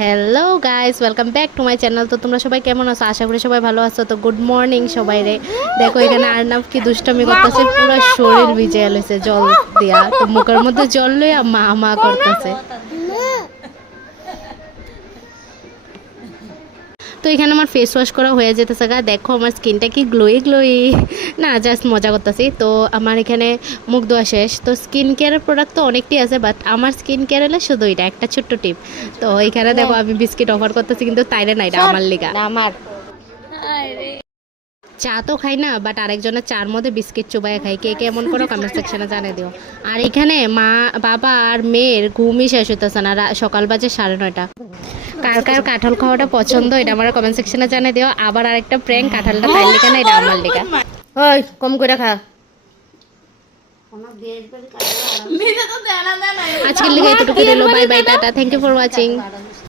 Hello guys, welcome back to my channel. তো তোমরা সবাই কেমন আছো? আশা করি সবাই ভালো আছো। তো গুড মর্নিং সবাই রে। দেখো এখানে আরনাব কি দুষ্টামি করতেছে, পুরো শরীর ভিজে গেছে জল দিয়া। তো মুখের মধ্যে জল লইয়া মা মা করতেছে। তো এখানে আমার ফেস ওয়াশ করা হয়ে যেতেছে গা। দেখো আমার স্কিনটা কি গ্লোই গ্লোই না, জাস্ট মজা করতেছি। তো আমার এখানে মুখ ধোয়া শেষ। তো স্কিন কেয়ারের প্রোডাক্ট তো অনেকটাই আছে, বাট আমার স্কিন কেয়ার হলে শুধু এটা একটা ছোট্ট টিপ। তো এখানে দেখো আমি বিস্কিট অফার করতেছি, কিন্তু তাইরে না, এটা আমার লিগা। আমার চা তো খাই না, বাট আরেকজনের চার মধ্যে বিস্কিট চুবাইয়া খাই। কে কেমন করো কমেন্ট সেকশনে জানিয়ে দিও। আর এখানে মা বাবা আর মেয়ের ঘুমই শেষ হইতেছে না, সকাল বাজে 9:30। কার কার কাঁঠাল খাওয়াটা পছন্দ এটা আমার কমেন্ট সেকশনে জানিয়ে দিও। আবার আরেকটা প্র্যাঙ্ক, কাঁঠালটা তাইর লিগা না, এটা আমার লিগা। ওই কম করে খা। আজকের লিগে এতটুকু রইলো। Bye bye, tata, thank you for watching.